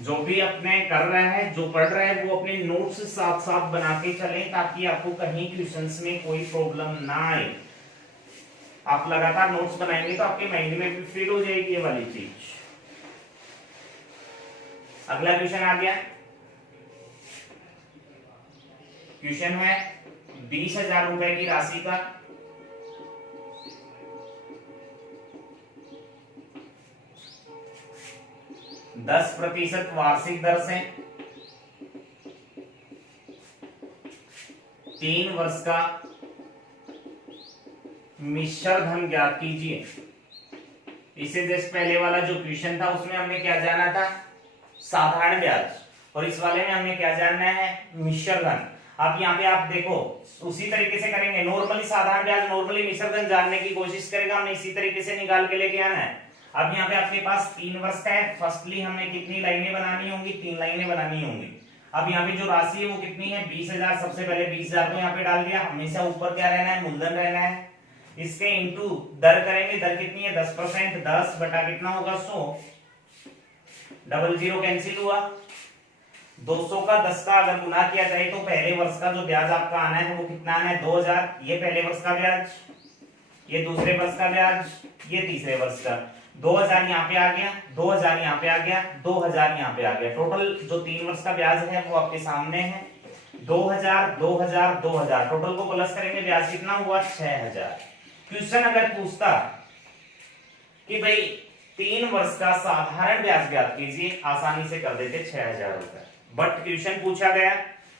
जो भी अपने कर रहे हैं, जो पढ़ रहे हैं, वो अपने नोट्स साथ साथ बना के चलें ताकि आपको कहीं क्वेश्चंस में कोई प्रॉब्लम ना आए। आप लगातार नोट्स बनाएंगे तो आपके माइंड में भी फील हो जाएगी ये वाली चीज। अगला क्वेश्चन आ गया, क्वेश्चन है 20,000 रुपए की राशि का 10% वार्षिक दर से 3 वर्ष का मिश्र धन ज्ञात कीजिए। इससे जस्ट पहले वाला जो क्वेश्चन था उसमें हमने क्या जाना था, साधारण ब्याज, और इस वाले में हमने क्या जानना है, मिश्र धन। अब यहाँ पे आप देखो उसी तरीके से करेंगे, नॉर्मली साधारण ब्याज, नॉर्मली मिश्र धन जानने की कोशिश करेगा, हमने इसी तरीके से निकाल के लेके आना है। अब यहाँ पे आपके पास 3 वर्ष का है, फर्स्टली हमने कितनी लाइनें बनानी होंगी, 3 लाइनें बनानी होंगी। अब यहाँ पे जो राशि है वो कितनी है, 20,000। सबसे पहले 20,000 को यहाँ पे डाल दिया, हमेशा ऊपर क्या रहना है, मूलधन रहना है। इसके इंटू दर करेंगे, दर कितनी है 10%, 10 बटा कितना होगा 100, डबल जीरो कैंसिल हुआ। 200 का 10 का अगर गुना किया जाए तो पहले वर्ष का जो ब्याज आपका आना है वो कितना आना है, 2,000। ये पहले वर्ष का ब्याज, ये दूसरे वर्ष का ब्याज, ये तीसरे वर्ष का। 2,000 यहाँ पे आ गया, 2,000 यहाँ पे आ गया, 2,000 यहाँ पे आ गया। टोटल जो 3 वर्ष का ब्याज है वो आपके सामने है, 2,000 2,000 2,000। टोटल को प्लस करेंगे, ब्याज कितना हुआ 6,000। क्वेश्चन अगर पूछता कि भाई 3 वर्ष का साधारण ब्याज ज्ञात कीजिए, आसानी से कर देते 6,000 रुपए। बट क्वेश्चन पूछा गया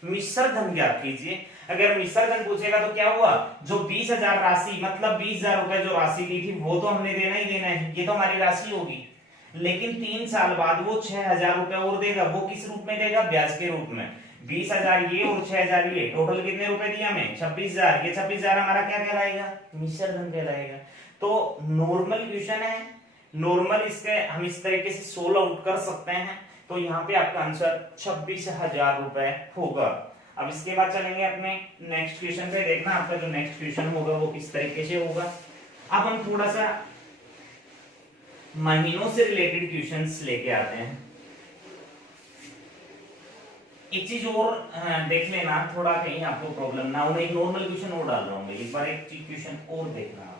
मिश्र धन ज्ञात कीजिए। अगर मिश्र धन पूछेगा तो क्या हुआ, जो 20,000 राशि मतलब 20,000 रुपए जो राशि दी थी वो तो हमने देना ही देना है, ये तो हमारी राशि होगी। लेकिन 3 साल बाद वो 6,000 रुपए और देगा, वो किस रूप में देगा, ब्याज के रूप में। 20,000 ये और 6,000 ये, टोटल कितने रुपए दिए हमें 26,000। ये 26,000 हमारा क्या कहलाएगा, मिश्र धन कहलाएगा। तो नॉर्मल क्वेश्चन है, नॉर्मल इसके हम इस तरीके से सोल्व आउट कर सकते हैं। तो यहाँ पे आपका आंसर 26,000 रुपए होगा। अब इसके बाद चलेंगे अपने नेक्स्ट क्वेश्चन पे, देखना आपका जो नेक्स्ट क्वेश्चन होगा वो किस तरीके से होगा। अब हम थोड़ा सा महीनों से रिलेटेड क्वेश्चंस लेके आते हैं। एक चीज और देख लेना, थोड़ा कहीं आपको प्रॉब्लम ना हो, मैं एक नॉर्मल क्वेश्चन और डाल रहा हूँ, एक बार एक क्वेश्चन और देखना।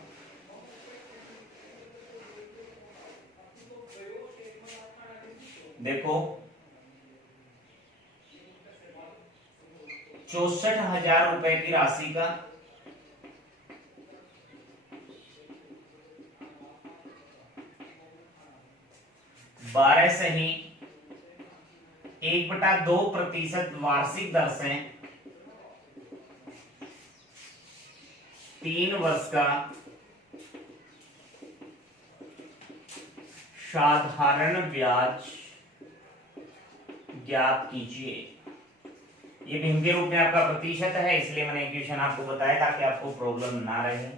देखो 64,000 रुपए की राशि का 12.1/2% वार्षिक दर से 3 वर्ष का साधारण ब्याज ज्ञात कीजिए। ये भिन्न के रूप में आपका प्रतिशत है, इसलिए मैंने क्वेश्चन आपको बताया ताकि आपको प्रॉब्लम ना रहे।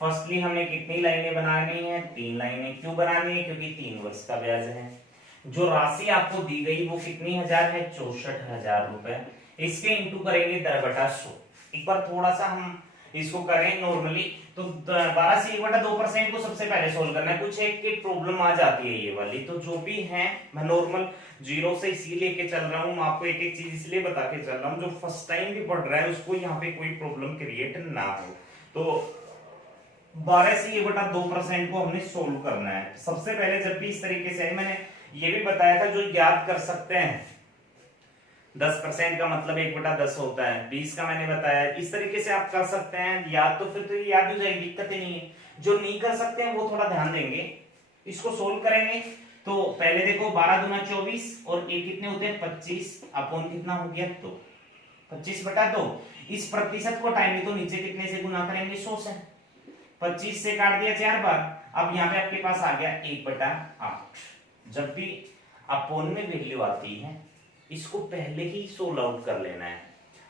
फर्स्टली हमने कितनी लाइनें बनानी है, 3 लाइनें। क्यों बनानी है, क्योंकि 3 वर्ष का ब्याज है। जो राशि आपको दी गई वो कितनी हजार है, 64,000 रुपए। इसके इंटू करेंगे दर बटा 100। एक बार थोड़ा सा हम इसको करें नॉर्मली, तो 12 से 1/2% को सबसे पहले सोल्व करना है। कुछ एक की प्रॉब्लम आ जाती है ये वाली, तो जो भी है मैं नॉर्मल जीरो से इसीलिए लेके चल रहा हूँ, मैं आपको एक एक चीज इसलिए बता के चल रहा हूँ जो फर्स्ट टाइम भी पढ़ रहा है उसको यहाँ पे कोई प्रॉब्लम क्रिएट ना हो। तो 12 से 1/2% को हमने सोल्व करना है। सबसे पहले जब भी इस तरीके से, मैंने ये भी बताया था जो याद कर सकते हैं, 10% का मतलब 1/10 होता है, 20 का मैंने बताया। इस तरीके से आप कर सकते हैं याद, तो फिर तो ये याद हो जाएगी, दिक्कत ही नहीं है। जो नहीं कर सकते हैं वो थोड़ा ध्यान देंगे। इसको सोल्व करेंगे तो पहले देखो 12 दूना 24 और ये कितने होते हैं 25, अपॉन कितना हो गया, तो 25/2। इस प्रतिशत को टाइम तो नीचे कितने से गुना करेंगे, 100 से। 25 से काट दिया 4 बार, अब यहाँ पे आपके पास आ गया 1/8। जब भी अपॉन में वैल्यू आती है इसको पहले ही सोल्व आउट कर लेना है,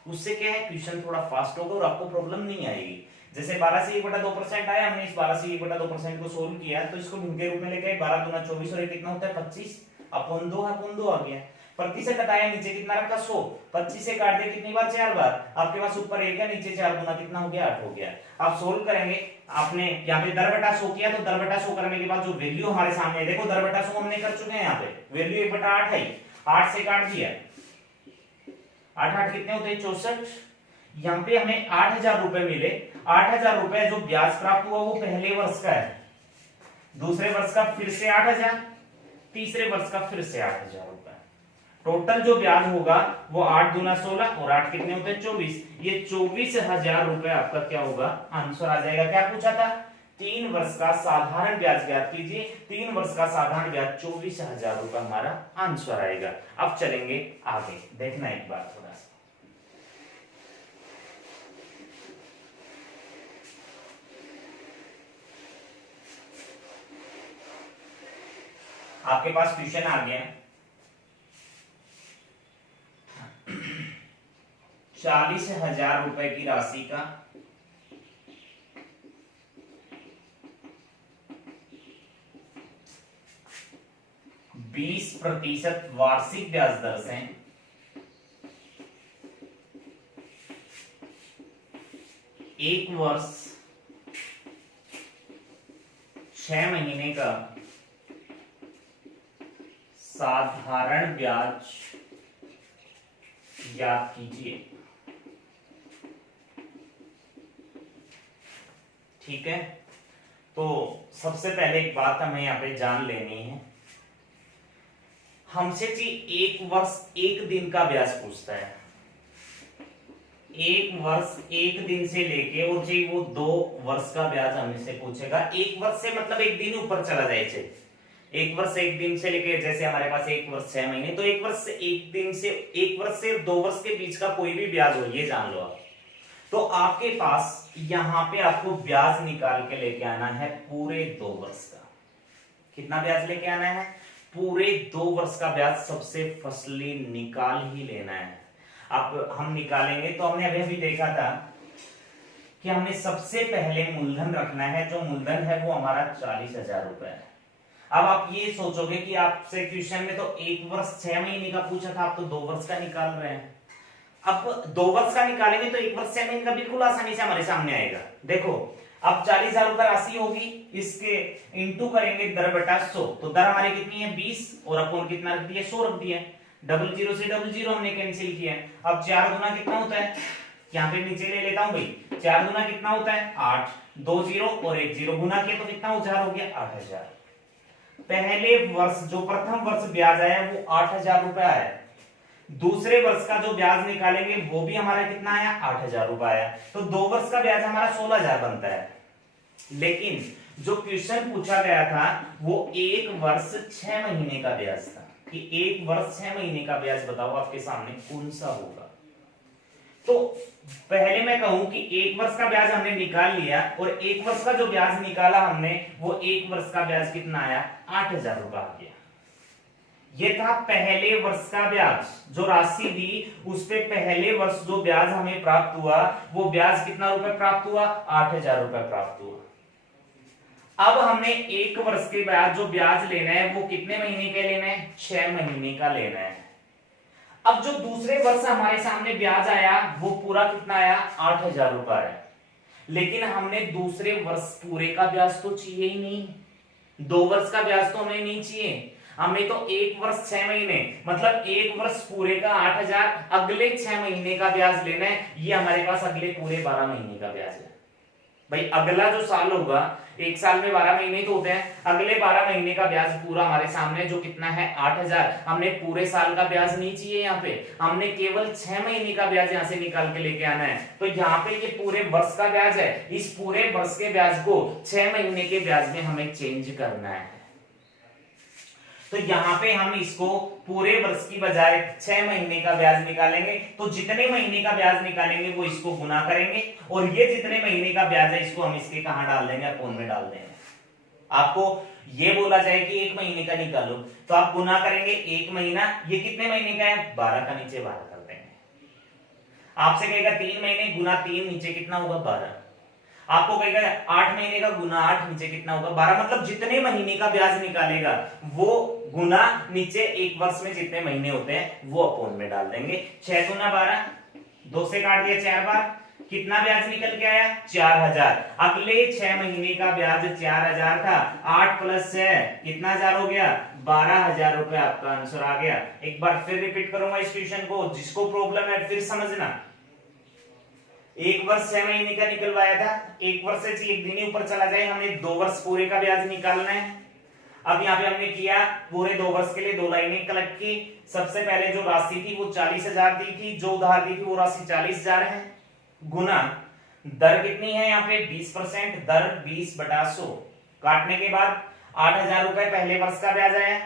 उससे क्या है क्वेश्चन थोड़ा फास्ट होगा और आपको प्रॉब्लम नहीं आएगी। जैसे 12 से 1/2% आया, हमने इस 12 से 1/2% को सोल्व किया तो इसको भिन्न के रूप में लेके 12 दूना 24 और ये कितना होता है 25, अपॉन 2 आ गया। प्रतिशत हटाया, नीचे कितना रखा 100, 25 से काट दिया कितनी बार, 4 बार। आपके पास ऊपर 1 है, नीचे 4 गुना कितना हो गया 8 हो गया। आप सोल्व करेंगे, आपने यहाँ पे दर बटा 100 किया तो दर बटा 100 करने के बाद जो वैल्यू हमारे सामने है, देखो दर बटा 100 हमने कर चुके हैं, यहाँ पे वैल्यू 1/8 है, 8 से काट दिया, 8 कितने होते हैं 64। यहाँ पे हमें 8,000 रुपए मिले। 8,000 रुपए जो ब्याज प्राप्त हुआ वो पहले वर्ष का है, दूसरे वर्ष का फिर से 8,000, तीसरे वर्ष का फिर से 8,000 रुपए। टोटल जो ब्याज होगा वो 8 दूना 16 और 8 कितने होते हैं 24, ये 24,000 रुपए आपका क्या होगा आंसर आ जाएगा। क्या पूछा था? 3 वर्ष का साधारण ब्याज ज्ञात कीजिए। 3 वर्ष का साधारण ब्याज 24,000 रुपए हमारा आंसर आएगा। अब चलेंगे आगे, देखना एक बार थोड़ा सा। आपके पास क्वेश्चन आ गया है 40,000 रुपए की राशि का 20% वार्षिक ब्याज दर से 1 वर्ष 6 महीने का साधारण ब्याज ज्ञात कीजिए। ठीक है, तो सबसे पहले एक बात हमें यहां पे जान लेनी है, हमसे जी 1 वर्ष 1 दिन का ब्याज पूछता है। 1 वर्ष 1 दिन से लेके और जी वो 2 वर्ष का ब्याज हमसे पूछेगा। 1 वर्ष से मतलब 1 दिन ऊपर चला जाए, 1 वर्ष 1 दिन से लेके, जैसे हमारे पास 1 वर्ष 6 महीने, तो 1 वर्ष से 1 दिन से 1 वर्ष से 2 वर्ष के बीच का कोई भी ब्याज हो, ये जान लो आप। तो आपके पास यहां पे आपको ब्याज निकाल के लेके आना है पूरे 2 वर्ष का। कितना ब्याज लेके आना है? पूरे 2 वर्ष का ब्याज सबसे फसली निकाल ही लेना है। अब हम निकालेंगे तो हमने अभी देखा था कि हमने सबसे पहले मूलधन रखना है, जो मूलधन है वो हमारा 40,000 रुपए है। अब आप ये सोचोगे कि आपसे क्वेश्चन में तो 1 वर्ष 6 महीने का पूछा था, आप तो 2 वर्ष का निकाल रहे हैं। अब 2 वर्ष का निकालेंगे तो 1 वर्ष 6 महीने का बिल्कुल आसानी से हमारे सामने आएगा। देखो अब 40,000 रुपए राशि होगी, इसके इंटू करेंगे दर बटा 100, तो दर हमारी कितनी है 20 और अपॉन कितना रख दिया 100 रख दिया। 00 से 00 हमने कैंसिल किया। अब 4 गुना कितना होता है, यहाँ पे नीचे ले लेता हूं भाई, 4 गुना कितना होता है 8, 2 0 और 1 0 गुना किया तो कितना उधार हो गया 8,000। पहले वर्ष जो प्रथम वर्ष ब्याज आया वो 8,000 रुपए आया। दूसरे वर्ष का जो ब्याज निकालेंगे वो भी हमारा कितना आया 8,000 रुपए आया। तो 2 वर्ष का ब्याज हमारा 16,000 बनता है। लेकिन जो क्वेश्चन पूछा गया था वो 1 वर्ष 6 महीने का ब्याज था, कि 1 वर्ष 6 महीने का ब्याज बताओ आपके सामने कौन सा होगा। तो पहले मैं कहूं कि 1 वर्ष का ब्याज हमने निकाल लिया और 1 वर्ष का जो ब्याज निकाला हमने वो 1 वर्ष का ब्याज कितना आया 8,000 रुपए आ गया। ये था पहले वर्ष का ब्याज, जो राशि दी उस पे पहले वर्ष जो ब्याज हमें प्राप्त हुआ वो ब्याज कितना रुपए प्राप्त हुआ 8,000 रुपए प्राप्त हुआ। अब हमने 1 वर्ष के बाद जो ब्याज लेना है वो कितने महीने का लेना है 6 महीने का लेना है। अब जो दूसरे वर्ष हमारे सामने ब्याज आया वो पूरा कितना आया 8,000 रुपए आया। लेकिन हमने दूसरे वर्ष पूरे का ब्याज तो चाहिए ही नहीं, 2 वर्ष का ब्याज तो हमें नहीं चाहिए, हमें तो 1 वर्ष 6 महीने मतलब 1 वर्ष पूरे का 8,000, अगले 6 महीने का ब्याज लेना है। ये हमारे पास अगले पूरे 12 महीने का ब्याज है। भाई अगला जो साल होगा, 1 साल में 12 महीने तो होते हैं, अगले 12 महीने का ब्याज पूरा हमारे सामने जो कितना है 8,000। हमने पूरे साल का ब्याज नहीं चाहिए, यहाँ पे हमने केवल 6 महीने का ब्याज यहाँ से निकाल के लेके आना है। तो यहाँ पे ये पूरे वर्ष का ब्याज है, इस पूरे वर्ष के ब्याज को 6 महीने के ब्याज में हमें चेंज करना है। तो यहाँ पे हम इसको पूरे वर्ष की बजाय 6 महीने का ब्याज निकालेंगे। तो जितने महीने का ब्याज निकालेंगे वो इसको गुना करेंगे और ये जितने महीने का ब्याज है इसको हम इसके कहां डाल देंगे अपोन में डाल देंगे। आपको ये बोला जाए कि 1 महीने का निकालो तो आप गुना करेंगे 1 महीना, ये कितने महीने का है 12 का नीचे 12 कर देंगे। आपसे कहेगा 3 महीने गुना 3 नीचे कितना होगा 12। आपको कहेगा 8 महीने का गुना 8 नीचे कितना होगा 12। मतलब जितने महीने का ब्याज निकालेगा वो गुना नीचे 1 वर्ष में जितने महीने होते हैं वो अपोन में डाल देंगे। 6 गुना 12, 2 से काट दिया 4 बार, कितना ब्याज निकल के आया 4,000। अगले 6 महीने का ब्याज 4,000 था, 8 + 6 कितना हजार हो गया 12,000 रुपए आपका आंसर आ गया। एक बार फिर रिपीट करूंगा इस क्वेश्चन को, जिसको प्रॉब्लम है फिर समझना। 1 वर्ष 6 महीने का निकलवाया था, 1 वर्ष से 1 दिन ही ऊपर चला जाए, हमने 2 वर्ष पूरे का ब्याज निकालना है। अब यहाँ पे हमने किया पूरे 2 वर्ष के लिए 2 लाइनें कलेक्ट की, सबसे पहले जो राशि थी वो 40,000 दी थी, जो उधार दी थी वो राशि 40,000 है, गुना दर कितनी है यहाँ पे 20%, दर 20/100, काटने के बाद 8,000 रुपए पहले वर्ष का ब्याज आया,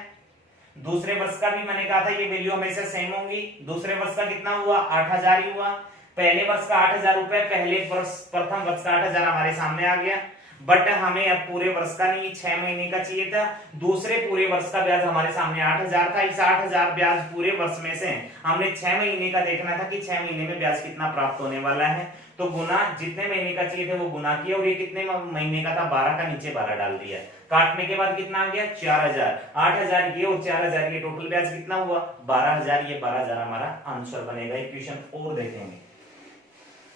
दूसरे वर्ष का भी मैंने कहा था ये वैल्यू हमेशा सेम होंगी, दूसरे वर्ष का कितना हुआ 8,000 ही हुआ, पहले वर्ष का 8,000 रुपए, पहले वर्ष प्रथम वर्ष का 8,000 हमारे सामने आ गया, बट हमें अब पूरे वर्ष का नहीं 6 महीने का चाहिए था, दूसरे पूरे वर्ष का ब्याज हमारे सामने 8,000 था, इस 8,000 ब्याज पूरे वर्ष में से हमने 6 महीने का देखना था कि 6 महीने में ब्याज कितना प्राप्त होने वाला है, तो गुना जितने महीने का चाहिए थे वो गुना किया, और ये कितने महीने का था 12 का, नीचे 12 डाल दिया, काटने के बाद कितना आ गया 4,000, 8,000 ये और 4,000 ये टोटल ब्याज कितना हुआ 12,000, ये 12,000 हमारा आंसर बनेगा। एक क्वेश्चन और देखेंगे,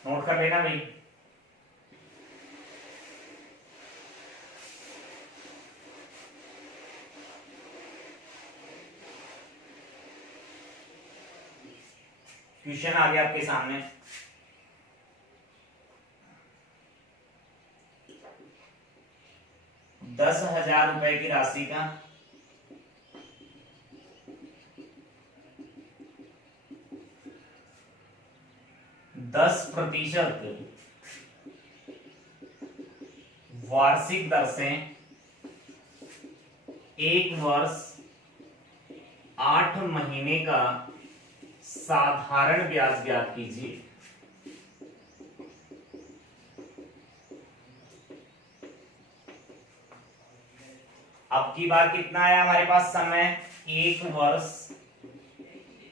नोट कर लेना भाई। क्वेश्चन आ गया आपके सामने, ₹10,000 की राशि का 10% वार्षिक दर से 1 वर्ष 8 महीने का साधारण ब्याज ज्ञात कीजिए। अब की बार कितना आया हमारे पास समय 1 वर्ष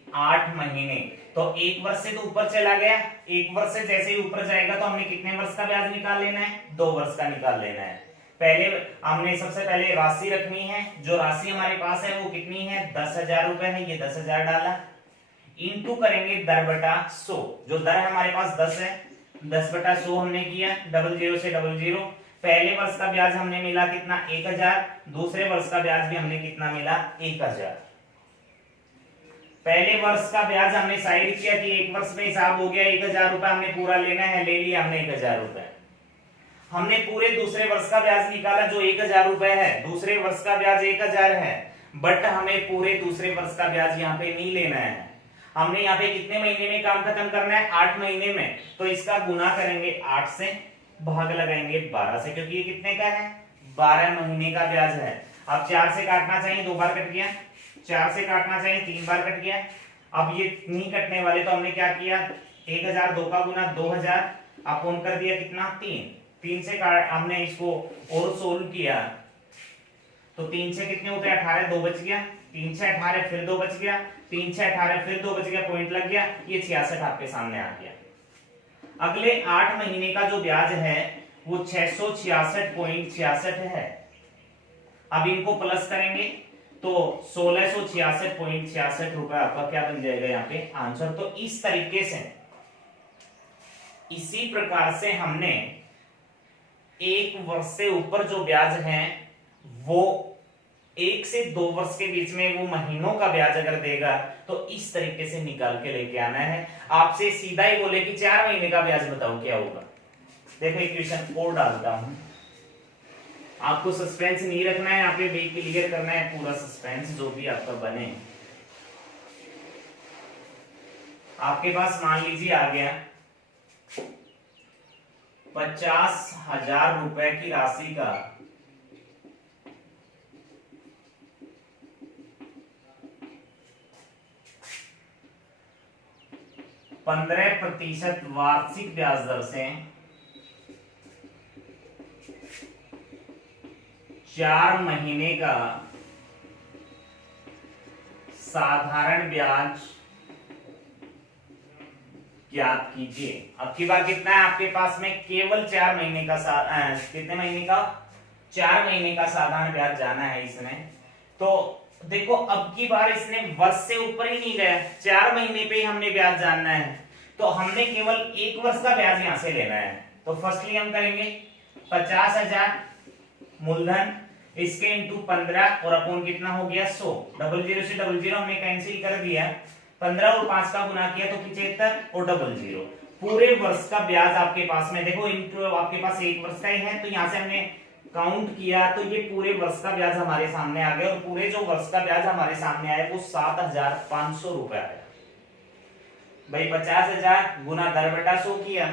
8 महीने, तो 1 वर्ष से तो ऊपर चला गया, 1 वर्ष से जैसे ही ऊपर जाएगा तो हमने कितने वर्ष का ब्याज निकाल लेना है 2 वर्ष का निकाल लेना है। पहले हमने सबसे पहले राशि रखनी है, जो राशि हमारे पास है वो कितनी है 10,000 रुपए है, ये 10,000 डाला, इंटू करेंगे दर बटा 100, जो दर हमारे पास 10 है, 10/100 हमने किया, 00 से 00, पहले वर्ष का ब्याज हमने मिला कितना 1,000, दूसरे वर्ष का ब्याज भी हमने कितना मिला 1,000। पहले वर्ष का ब्याज हमने साइड किया कि 1 वर्ष में हिसाब हो गया, 1,000 रुपए हमने पूरा लेना है, ले लिया हमने 1,000 रुपए। हमने पूरे दूसरे वर्ष का ब्याज निकाला जो 1,000 रुपए है, दूसरे वर्ष का ब्याज 1,000 है, बट हमें पूरे दूसरे वर्ष का ब्याज यहाँ पे नहीं लेना है, हमने यहाँ पे कितने महीने में काम खत्म करना है 8 महीने में, तो इसका गुना करेंगे 8 से, भाग लगाएंगे 12 से, क्योंकि ये कितने का है 12 महीने का ब्याज है। अब 4 से काटना चाहिए 2 बार कट गया, 4 से काटना चाहिए 3 बार कट गया, अब ये नहीं कटने वाले तो हमने क्या किया 1,000 2 का गुना 2,000 अपोन कर दिया कितना 3 से काट, हमने इसको और सोल्व किया तो 3 से कितने होते हैं 18, 2 बच गया, 3 से 18 फिर 2 बच गया, 3 से 18 फिर 2 बच गया, पॉइंट लग गया, ये 66 आपके सामने आ गया। अगले 8 महीने का जो ब्याज है वो 666.66 है, अब इनको प्लस करेंगे तो 1666.66 रुपए आपका क्या बन जाएगा यहाँ पे आंसर। तो इस तरीके से इसी प्रकार से हमने 1 वर्ष से ऊपर जो ब्याज है वो 1 से 2 वर्ष के बीच में वो महीनों का ब्याज अगर देगा तो इस तरीके से निकाल के लेके आना है। आपसे सीधा ही बोले कि 4 महीने का ब्याज बताओ क्या होगा, देखो इक्वेशन और डालता हूं, आपको सस्पेंस नहीं रखना है, यहाँ पे भी क्लियर करना है पूरा सस्पेंस जो भी आपका बने। आपके पास मान लीजिए आ गया 50,000 रुपए की राशि का 15% वार्षिक ब्याज दर से 4 महीने का साधारण ब्याज ज्ञात कीजिए। अब की बार कितना है आपके पास में केवल 4 महीने का कितने महीने का 4 महीने का साधारण ब्याज जाना है इसने। तो देखो अब की बार इसने वर्ष से ऊपर ही नहीं गया, 4 महीने पे ही हमने ब्याज जानना है, तो हमने केवल 1 वर्ष का ब्याज यहां से लेना है। तो फर्स्टली हम करेंगे 50,000 मूलधन, इसके इंटू 15 और अपोन कितना हो गया 100, 00 से 00 हमने कैंसिल कर दिया, 15 और 5 का गुना किया तो 75 और 00 पूरे वर्ष का ब्याज आपके पास में। देखो इंटू आपके पास 1 वर्ष का ही है तो यहां से हमने काउंट किया तो ये पूरे वर्ष का ब्याज हमारे सामने आ गया, और पूरे जो वर्ष का ब्याज हमारे सामने आया वो 7,500 रुपए आया। भाई 50,000 गुना 10/100 किया।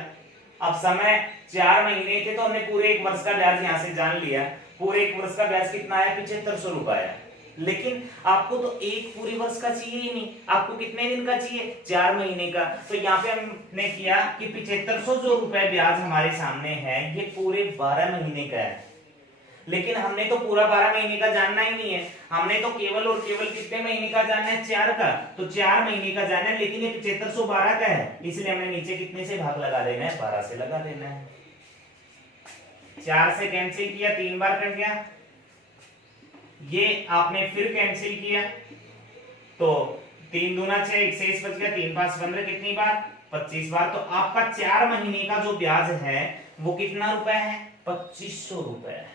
अब समय 4 महीने थे तो हमने पूरे एक वर्ष का ब्याज यहां से जान लिया। पूरे एक वर्ष का ब्याज कितना आया? 7500 रुपए आया। लेकिन आपको तो एक पूरे वर्ष का चाहिए ही नहीं, आपको कितने दिन का चाहिए? 4 महीने का। तो यहाँ पे हमने किया कि 7500 जो रुपए ब्याज हमारे सामने है ये पूरे 12 महीने का है। लेकिन हमने तो पूरा 12 महीने का जानना ही नहीं है, हमने तो केवल और केवल कितने महीने का जानना है? 4 का। तो 4 महीने का जानना है, लेकिन ये 7512 का है, इसलिए हमने नीचे कितने से भाग लगा देना है? 12 से लगा देना है। 4 से कैंसिल किया, 3 बार कट गया। ये आपने फिर कैंसिल किया तो 3 दूना 6, 1 शेष बच गया, 3 5 15, कितनी बार? 25 बार। तो आपका 4 महीने का जो ब्याज है वो कितना रुपए है? 2500 रुपए है।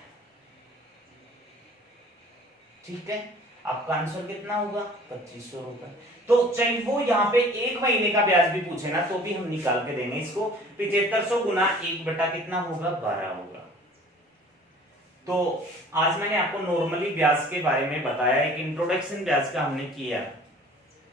ठीक है, आपका आंसर कितना होगा? 2500 रुपए। तो चाहे वो यहाँ पे 1 महीने का ब्याज भी पूछे ना तो भी हम निकाल के देंगे इसको। 7500 गुना 1 बटा कितना होगा? 12 होगा। तो आज मैंने आपको नॉर्मली ब्याज के बारे में बताया, एक इंट्रोडक्शन ब्याज का हमने किया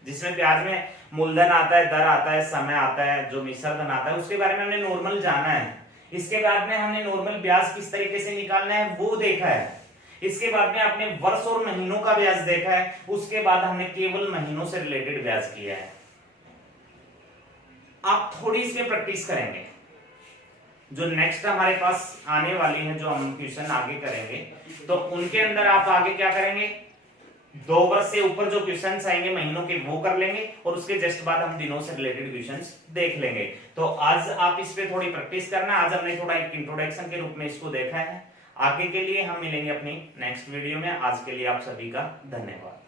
जिसमें ब्याज में मूलधन आता है, दर आता है, समय आता है, जो मिश्र धन आता है, उसके बारे में हमने नॉर्मल जाना है। इसके बाद में हमने नॉर्मल ब्याज किस तरीके से निकालना है वो देखा है। इसके बाद में आपने वर्ष और महीनों का ब्याज देखा है। उसके बाद हमने केवल महीनों से रिलेटेड ब्याज किया है। आप थोड़ी इसमें प्रैक्टिस करेंगे, जो नेक्स्ट हमारे पास आने वाली है, जो हम क्वेश्चन आगे करेंगे तो उनके अंदर आप आगे क्या करेंगे? 2 वर्ष से ऊपर जो क्वेश्चंस आएंगे महीनों के वो कर लेंगे, और उसके जस्ट बाद हम दिनों से रिलेटेड क्वेश्चंस देख लेंगे। तो आज आप इस पे थोड़ी प्रैक्टिस करना। आज हमने थोड़ा एक इंट्रोडक्शन के रूप में इसको देखा है। आगे के लिए हम मिलेंगे अपनी नेक्स्ट वीडियो में। आज के लिए आप सभी का धन्यवाद।